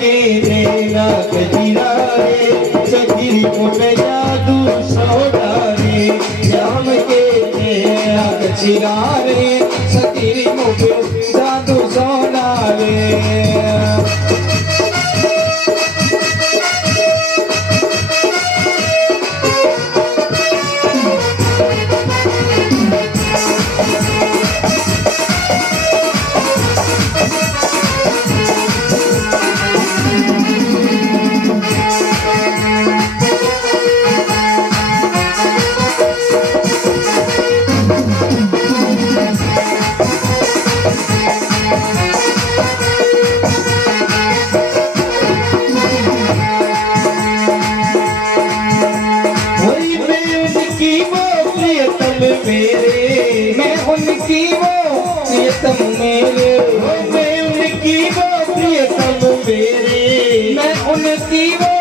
के नैना कजरा रे सखी मोटे जादू सोडा रे श्याम के नैना कजरा रे सखी मोटे जादू सोडा रे मैं उनकी वो प्रियतम मेरे मैं उनकी वो प्रियतम मेरे मैं उनकी वो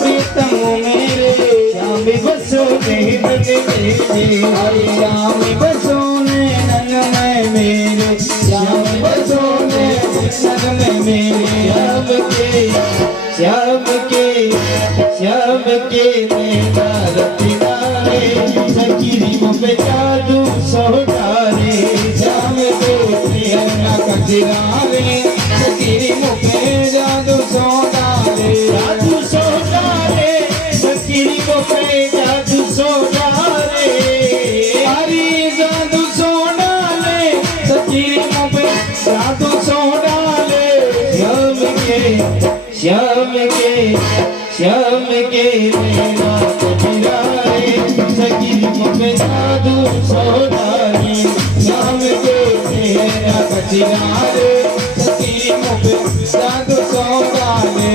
प्रियतम मेरे श्याम बसो नैनन मेरे श्याम बसो नैनन में मेरे श्याम बसो नैनन में मेरे श्याम के नैना रतिना रे सखी पे जादू सोडारे श्याम के नैना कजरा रे सखी पे जादू सोडारे सखी पे जादू सोडारे हरी जादू सोडारे सखी पे जादू सोडारे श्याम के नैना कजरा रे सखी पे जादू सोडारे श्याम के नैना कजरा रे सखी पे जादू सोडारे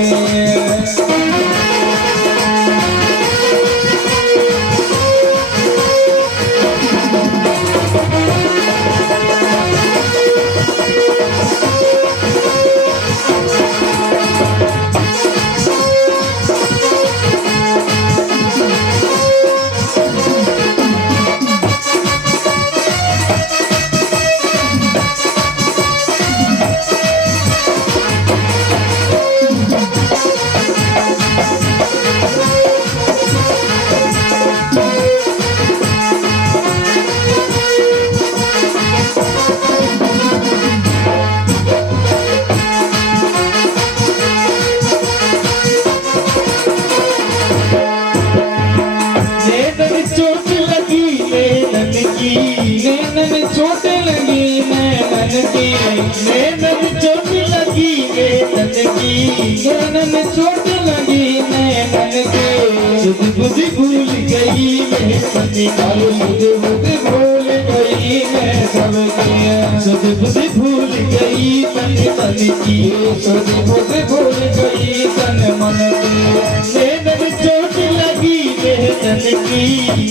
नैनन चोट लगी नैनन की नैनन चोट लगी नैनन की नैनन चोट लगी नैनन के सुध बुध भूल गई मैं पति कालो सुध बुध भूल गई मैं सबके सुध बुध भूल गई तन मन की सुध बुध भूल गई तन मन की नैनन चोट लगी नैनन की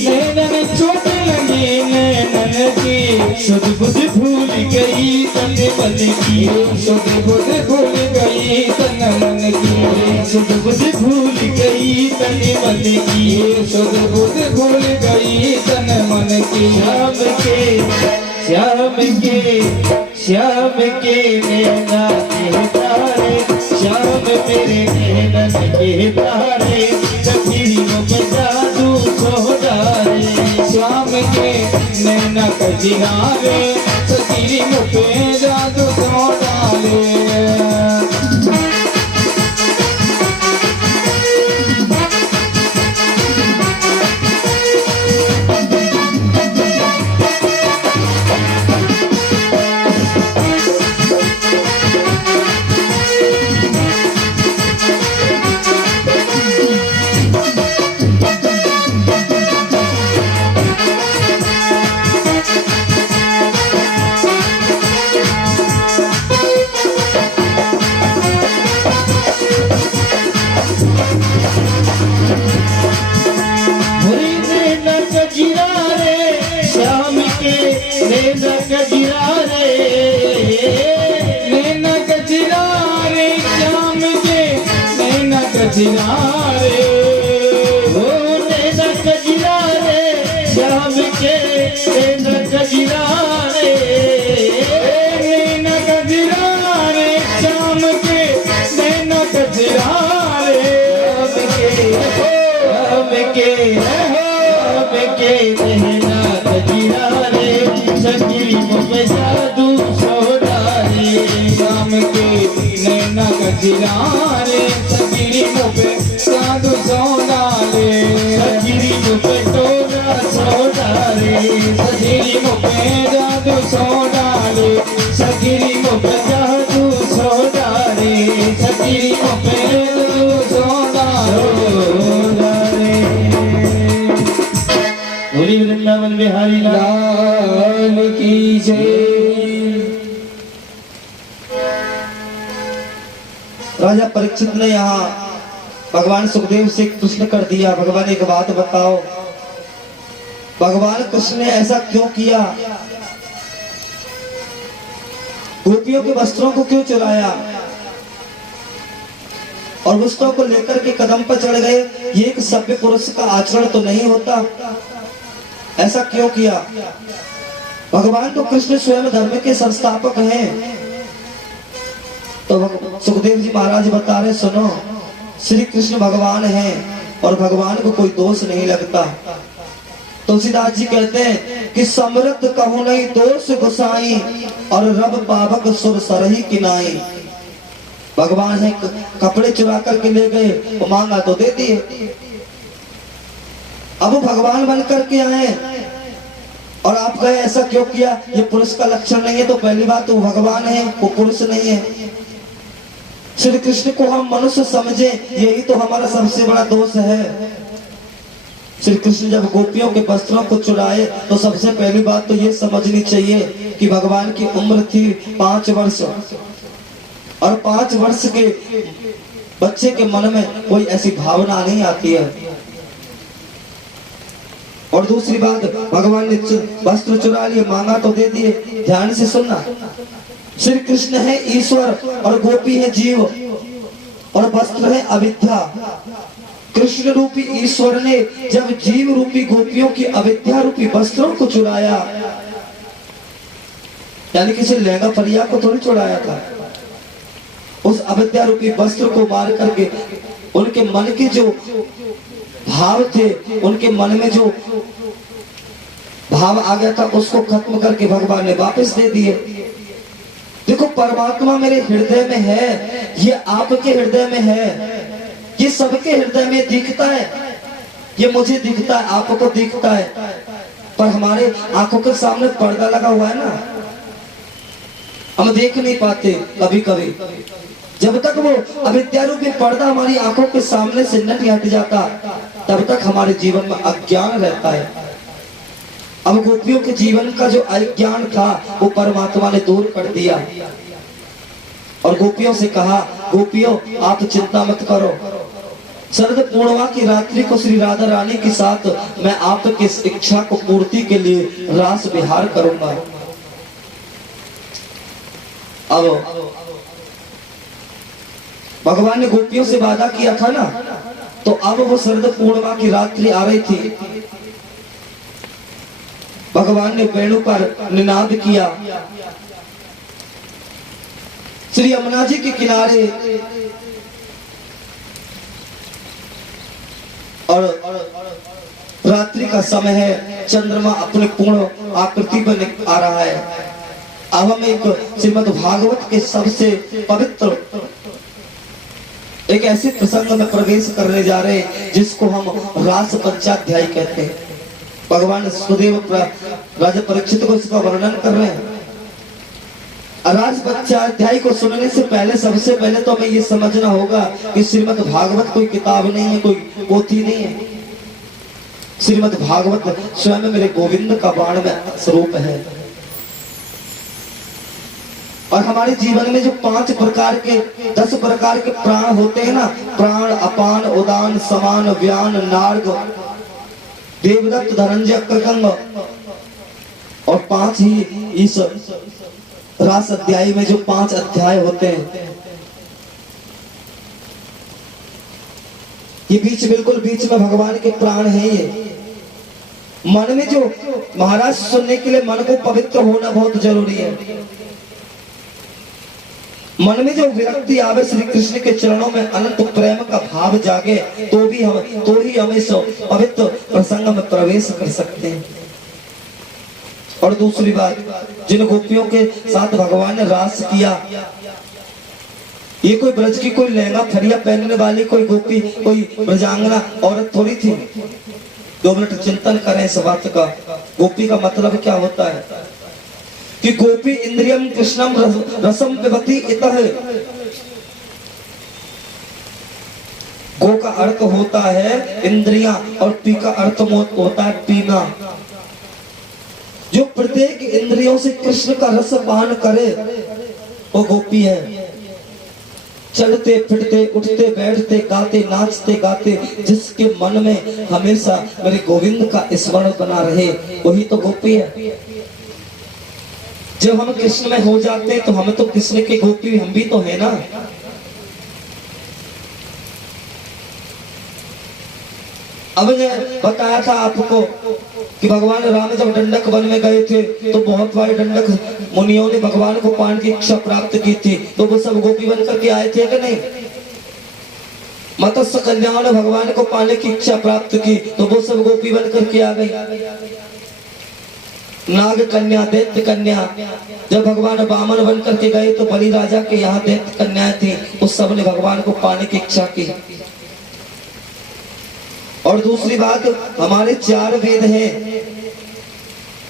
नैनन चोट लगी नैनन की सुध बुध भूल गई तन मन की सुध बुध भूल गई तन मन की सुध बुध भूल गई तन मन की सुध बुध भूल गई तन मन की श्याम के नैना के तारे श्याम मेरे नैनन के तारे सखी पे जादू सोडारे श्याम के नैना कजरा रे सखी पे जादू सोडारे श्याम के नैना कजरा रे नैना कजरा रे श्याम के नैना कजरा रे ओ नैना कजरा रे श्याम के नैना कजरा रे नैना जिरारे सगिरी मुझे जादू सोनारे सगिरी मुझे टोरा सोनारे सगिरी मुझे जादू सोनारे सगिरी मुझे जादू सोनारे सगिरी मुझे जादू सोनारे। बोली वृंदावन बिहारी लाल की जय। राजा परीक्षित ने यहाँ भगवान सुखदेव से प्रश्न कर दिया, भगवान एक बात बताओ, भगवान कृष्ण ने ऐसा क्यों किया? गोपियों के वस्त्रों को क्यों चुराया और वस्त्रों को लेकर के कदम पर चढ़ गए? ये एक सभ्य पुरुष का आचरण तो नहीं होता, ऐसा क्यों किया? भगवान तो कृष्ण स्वयं धर्म के संस्थापक हैं। तो सुखदेव जी महाराज बता रहे, सुनो, श्री कृष्ण भगवान हैं और भगवान को कोई दोष नहीं लगता। तुलसीदास जी कहते हैं कि समृद्ध कहूं नहीं दोष गुसाई और रब पावक सुर सरही किनाई। भगवान है, कपड़े चुरा करके ले गए, वो मांगा तो दे दिए। अब वो भगवान बन करके आए और आप कहे ऐसा क्यों किया? ये पुरुष का लक्षण नहीं है। तो पहली बात, वो भगवान है, वो पुरुष नहीं है। श्री कृष्ण को हम मनुष्य समझे, यही तो हमारा सबसे बड़ा दोष है। श्री कृष्ण जब गोपियों के वस्त्रों को चुराए तो सबसे पहली बात तो ये समझनी चाहिए कि भगवान की उम्र थी 5 वर्ष और 5 वर्ष के बच्चे के मन में कोई ऐसी भावना नहीं आती है। और दूसरी बात, भगवान ने वस्त्र चुरा लिए, मांगा तो दे दिए। ध्यान से सुनना, श्री कृष्ण है ईश्वर और गोपी है जीव और वस्त्र है अविद्या। कृष्ण रूपी ईश्वर ने जब जीव रूपी गोपियों की अविद्या रूपी वस्त्रों को चुराया, यानी किसी लहंगा परिया को थोड़ी चुराया था, उस अविद्या रूपी वस्त्र को मार करके उनके मन के जो भाव थे, उनके मन में जो भाव आ गया था, उसको खत्म करके भगवान ने वापस दे दिए। देखो, परमात्मा मेरे हृदय में है, ये आपके हृदय में है, ये सबके हृदय में दिखता है, ये मुझे दिखता है, आपको दिखता है, पर हमारे आंखों के सामने पर्दा लगा हुआ है ना, हम देख नहीं पाते। कभी कभी जब तक वो अविद्या रूपी पर्दा हमारी आंखों के सामने से नहीं हट जाता, तब तक हमारे जीवन में अज्ञान रहता है। अब गोपियों के जीवन का जो अज्ञान था वो परमात्मा ने दूर कर दिया और गोपियों से कहा, गोपियों आप चिंता मत करो, शरद पूर्णिमा की रात्रि को श्री राधा रानी के साथ मैं आपकी इस इच्छा को पूर्ति के लिए रास विहार करूंगा। अब भगवान ने गोपियों से वादा किया था ना, तो अब वो शरद पूर्णिमा की रात्रि आ रही थी। भगवान ने वेणु पर निनाद किया, श्री यमुना जी के किनारे और रात्रि का समय है, चंद्रमा अपने पूर्ण आकृति पर आ रहा है। अब हम एक श्रीमद् भागवत के सबसे पवित्र एक ऐसे प्रसंग में प्रवेश करने जा रहे हैं जिसको हम रास पंचाध्याय कहते हैं। भगवान सुखदेव राजा परीक्षित को इसका वर्णन कर रहे हैं। रास पंचाध्याय को सुनने से पहले सबसे पहले तो हमें ये समझना होगा कि श्रीमद् भागवत कोई किताब नहीं है, कोई पोथी नहीं है। श्रीमद् भागवत स्वयं मेरे गोविंद का बाण में स्वरूप है। और हमारे जीवन में जो 5 प्रकार के 10 प्रकार के प्राण होते हैं ना, प्राण, अपान, उदान, समान, व्यान, नार्ग, देवदत्त, धनंजय, अक्रकंग, और 5 ही इस रास अध्याय में जो 5 अध्याय होते हैं, ये बिल्कुल बीच में भगवान के प्राण हैं। ये मन में जो महाराज सुनने के लिए मन को पवित्र होना बहुत जरूरी है। मन में जो विरक्ति आवे, श्री कृष्ण के चरणों में अनंत प्रेम का भाव जागे, तो ही हम इस पवित्र प्रसंग में प्रवेश कर सकते हैं। और दूसरी बात, जिन गोपियों के साथ भगवान ने रास किया, ये कोई ब्रज की कोई लहंगा फरिया पहनने वाली कोई गोपी कोई ब्रजांगना औरत थोड़ी थी। 2 मिनट चिंतन करें इस बात का। गोपी का मतलब क्या होता है कि गोपी इंद्रियम कृष्णम रसम पिबती इतः। गो का अर्थ होता है इंद्रियां और पी का अर्थ होता है पीना। जो प्रत्येक इंद्रियों से कृष्ण का रस पान करे वो गोपी है। चलते फिरते उठते बैठते गाते नाचते गाते जिसके मन में हमेशा मेरे गोविंद का स्मरण बना रहे वही तो गोपी है। जब हम कृष्ण में हो जाते हैं तो हम तो कृष्ण के गोपी हम भी तो है ना। अब मैं बताया था आपको कि भगवान राम जब दंडक वन में गए थे तो बहुत बार दंडक मुनियों ने भगवान को पाने की इच्छा प्राप्त की थी, तो वो सब गोपी बन करके आए थे कि नहीं। मत्स्य कन्याओं ने भगवान को पाने की इच्छा प्राप्त की तो वो सब गोपी बन करके आ गई। नाग कन्या दैत्य कन्या जब भगवान बामन बन करके गए तो बलि राजा के यहाँ दैत्य कन्याएं थी, उस सब ने भगवान को पाने की इच्छा की। और दूसरी बात हमारे 4 वेद हैं,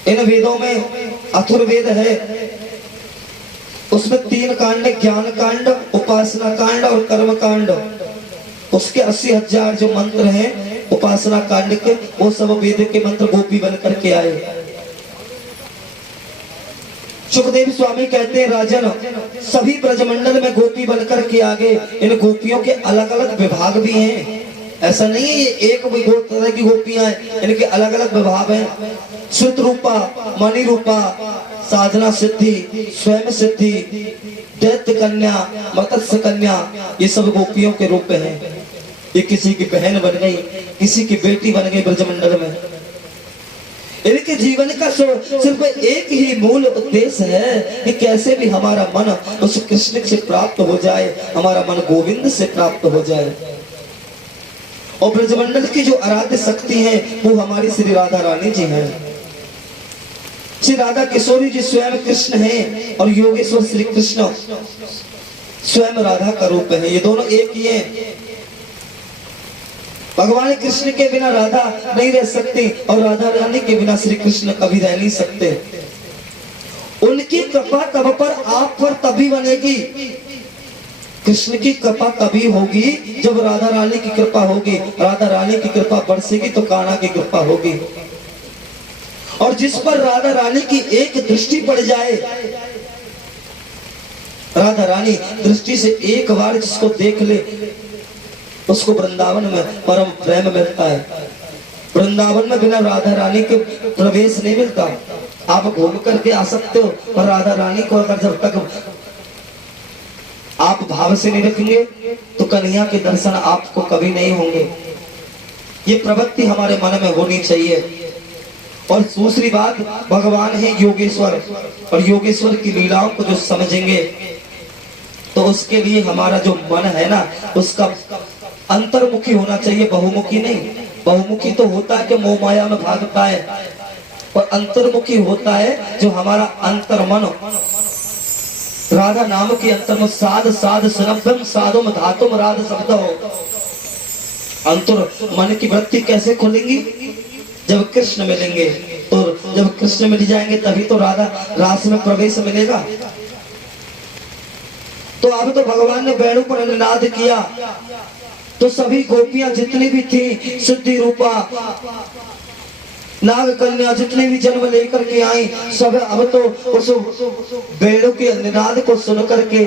इन वेदों में अथर्ववेद है, उसमें 3 कांड ज्ञान कांड उपासना कांड और कर्म कांड। उसके 80,000 जो मंत्र हैं उपासना कांड के वो सब वेद के मंत्र गोपी बन करके आए। सुखदेव स्वामी कहते हैं राजन सभी ब्रजमंडल में गोपी बनकर के आगे। इन गोपियों के अलग अलग विभाग भी हैं, ऐसा नहीं है ये एक तरह की गोपियां हैं, इनके अलग अलग विभाग हैं। श्रुत रूपा, मणि रूपा, साधना सिद्धि, स्वयं सिद्धि, दैत्य कन्या, मत्स्य कन्या, ये सब गोपियों के रूप हैं। ये किसी की बहन बन गई, किसी की बेटी बन गई ब्रजमंडल में। इनके जीवन का सिर्फ एक ही मूल उद्देश्य है कि कैसे भी हमारा मन उस कृष्ण से प्राप्त हो जाए, हमारा मन गोविंद से प्राप्त हो जाए। और ब्रजमंडल की जो आराध्य शक्ति है वो हमारी श्री राधा रानी जी हैं। श्री राधा किशोरी जी स्वयं कृष्ण हैं और योगेश्वर श्री कृष्ण स्वयं राधा का रूप है। ये दोनों एक ही हैं। भगवान कृष्ण के बिना राधा नहीं रह सकती और राधा रानी के बिना श्री कृष्ण कभी रह नहीं सकते। उनकी कृपा तब पर आप पर तभी बनेगी, कृष्ण की कृपा तभी होगी जब राधा रानी की कृपा होगी। राधा रानी की कृपा बरसेगी तो कान्हा की कृपा होगी। और जिस पर राधा रानी की एक दृष्टि पड़ जाए, राधा रानी दृष्टि से एक बार जिसको देख ले उसको वृंदावन में परम प्रेम मिलता है। वृंदावन में बिना राधा रानी के प्रवेश नहीं मिलता। आप घूम करके आ सकते हो पर राधा रानी को अगर जब तक आप भाव से नहीं रखेंगे तो कन्हैया के दर्शन आपको कभी नहीं होंगे। ये प्रवृत्ति हमारे मन में होनी चाहिए। और दूसरी बात भगवान है योगेश्वर, और योगेश्वर की लीलाओं को जो समझेंगे तो उसके लिए हमारा जो मन है ना उसका अंतर्मुखी होना चाहिए, बहुमुखी नहीं। बहुमुखी तो होता है कि मोह माया में भागता है, और अंतर्मुखी होता है जो हमारा अंतर्मन राधा नाम के अंतर में साध साध सुनभ्यम साधुम धातुम राध शब्द हो। अंतर मन की वृत्ति कैसे खुलेंगी? जब कृष्ण मिलेंगे। तो जब कृष्ण मिल जाएंगे तभी तो राधा रास में प्रवेश मिलेगा। तो अब तो भगवान ने वेणु पर निनाद किया तो सभी गोपियां जितनी भी थी, सिद्धि रूपा, नाग कन्या जितने भी जन्म लेकर के आई, सब अब तो उस वेणु के निनाद को सुन करके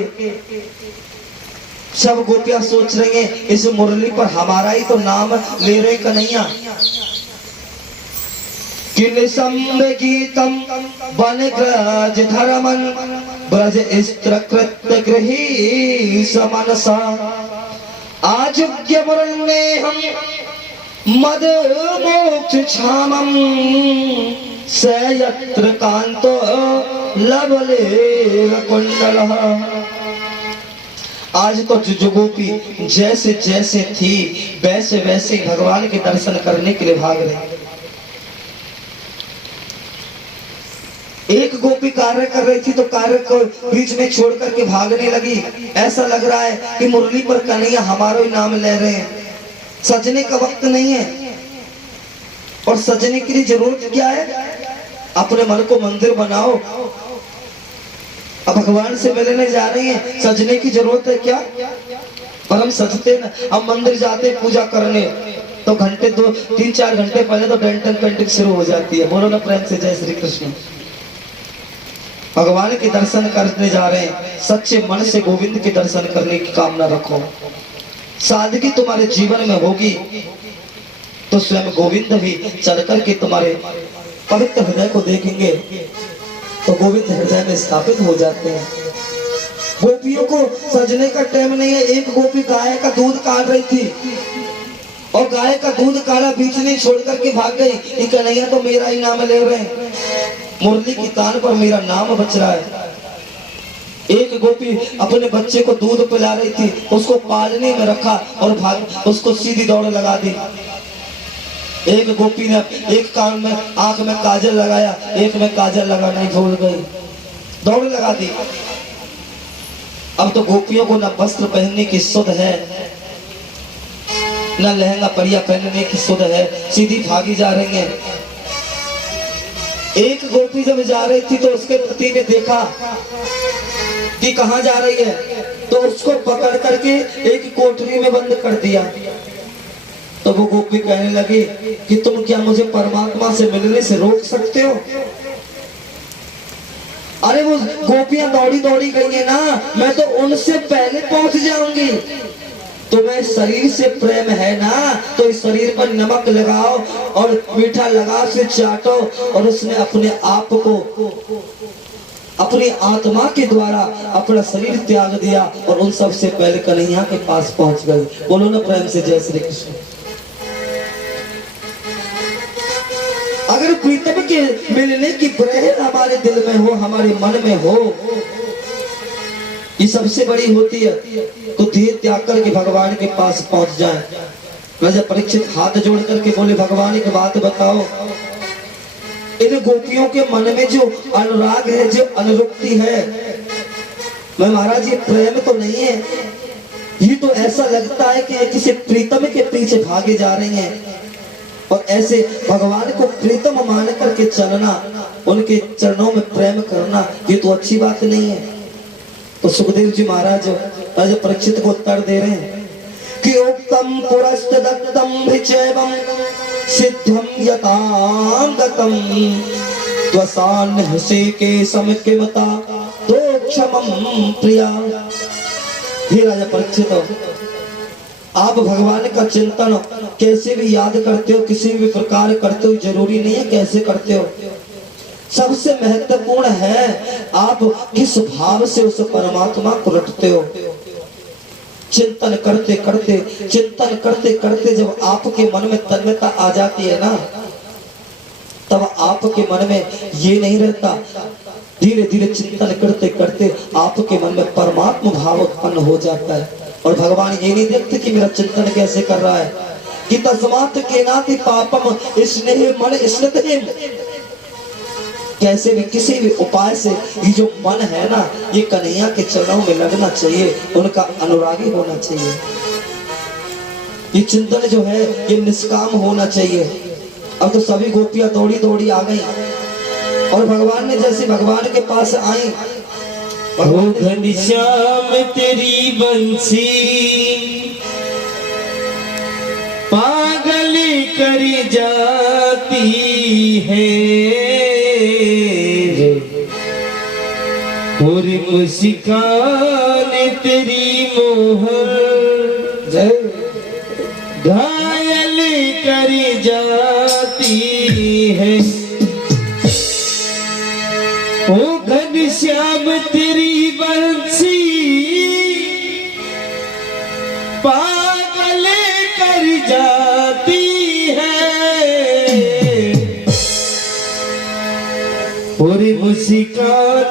सब गोपियां सोच रही हैं इस मुरली पर हमारा ही तो नाम ले रहे कन्हैया। गीतम बन ग्रज धर्मन ब्रज स्त्र कृत्य गृही समनसा आजुग्य मुरण्ये हम मद मोक्ष क्षामं सयत्र कांतो लवले कुंडलः। आज तो जो गोपी जैसे जैसे थी वैसे वैसे भगवान के दर्शन करने के लिए भाग रहे। एक गोपी कार्य कर रही थी तो कार्य को बीच में छोड़ करके भागने लगी। ऐसा लग रहा है कि मुरली पर कन्हैया हमारा ही नाम ले रहे हैं। सजने का वक्त नहीं है, और सजने के लिए जरूरत क्या है? अपने मन को मंदिर बनाओ। अब भगवान से मिलने जा रही हैं, सजने की जरूरत है क्या? पर हम सजते ना। हम मंदिर जाते पूजा करने तो घंटे 2-3-4 घंटे पहले तो डेंटन पेंटिंग शुरू हो जाती है। बोलो ना प्रेम से जय श्री कृष्ण। भगवान के दर्शन करने जा रहे हैं, सच्चे मन से गोविंद के दर्शन करने की कामना रखो। सादगी तुम्हारे जीवन में होगी तो स्वयं गोविंद भी चल करके तुम्हारे पवित्र हृदय को देखेंगे तो गोविंद हृदय में स्थापित हो जाते हैं। गोपियों को सजने का टाइम नहीं है। एक गोपी गाय का दूध काट रही थी और गाय का दूध काढ़ा बीच में छोड़ करके भाग गई कि कन्हैया तो मेरा ही नाम ले रहे हैं, मुरली की तान पर मेरा नाम बच रहा है। एक गोपी अपने बच्चे को दूध पिला रही थी, उसको पालने में रखा और भाग उसको सीधी दौड़ लगा दी। एक गोपी ने एक कान में आंख में काजल लगाया, एक में काजल लगाना ही भूल गई, दौड़ लगा दी। अब तो गोपियों को न वस्त्र पहनने की सुध है, न लहंगा परिया पहनने की सुध है, सीधी भागी जा रही है। एक गोपी जब जा रही थी तो उसके पति ने देखा कि कहां जा रही है, तो उसको पकड़ करके एक कोठरी में बंद कर दिया। तो वो गोपी कहने लगी कि तुम क्या मुझे परमात्मा से मिलने से रोक सकते हो? अरे वो गोपियां दौड़ी दौड़ी गई है ना, मैं तो उनसे पहले पहुंच जाऊंगी। तुम्हें शरीर से प्रेम है ना, तो इस शरीर पर नमक लगाओ और मीठा लगा से चाटो। और उसने अपने आप को अपनी आत्मा के द्वारा अपना शरीर त्याग दिया और उन सब से पहले कन्हैया के पास पहुंच गई। बोलो ना प्रेम से जय श्री कृष्ण। अगर प्रीतम के मिलने की प्रेरणा हमारे दिल में हो, हमारे मन में हो, ये सबसे बड़ी होती है। तो धीरे त्याग करके भगवान के पास पहुंच जाए। राजा परीक्षित हाथ जोड़ करके बोले, भगवान एक बात बताओ, इन गोपियों के मन में जो अनुराग है, जो अनुरक्ति है, मैं महाराज ये प्रेम तो नहीं है, ये तो ऐसा लगता है कि किसी प्रीतम के पीछे भागे जा रही हैं। और ऐसे भगवान को प्रीतम मान करके चलना, उनके चरणों में प्रेम करना, ये तो अच्छी बात नहीं है। तो सुखदेव जी महाराज राजा परीक्षित को उत्तर दे रहे हैं कि उक्तम पुरस्त दत्तम भिचैवम सिद्धम यताम गतम त्वसान हसे के समकिमता तो क्षमम प्रिया। हे राजा परीक्षित, आप भगवान का चिंतन कैसे भी याद करते हो, किसी भी प्रकार करते हो, जरूरी नहीं है कैसे करते हो। सबसे महत्वपूर्ण है आप किस भाव से उस परमात्मा को रटते हो। चिंतन करते करते जब आपके मन में तन्मयता आ जाती है ना, तब आपके मन में ये नहीं रहता। धीरे धीरे चिंतन करते करते आपके मन में परमात्मा भाव उत्पन्न हो जाता है। और भगवान ये नहीं देखते कि मेरा चिंतन कैसे कर रहा है, कि तस्मात् के नाति पापम स्नेह मन स्नतहिम। कैसे भी किसी भी उपाय से ये जो मन है ना, ये कन्हैया के चरणों में लगना चाहिए, उनका अनुरागी होना चाहिए। ये चिंतन जो है ये निष्काम होना चाहिए। अब तो सभी गोपियां दौड़ी दौड़ी आ गई और भगवान ने जैसे भगवान के पास आई, घनश्याम तेरी बंसी पागल कर जाती है और मुस्कान तेरी मोहर घायल कर जाती है। ओ घनश्याम तेरी बंसी पागल कर जाती है और मुस्कान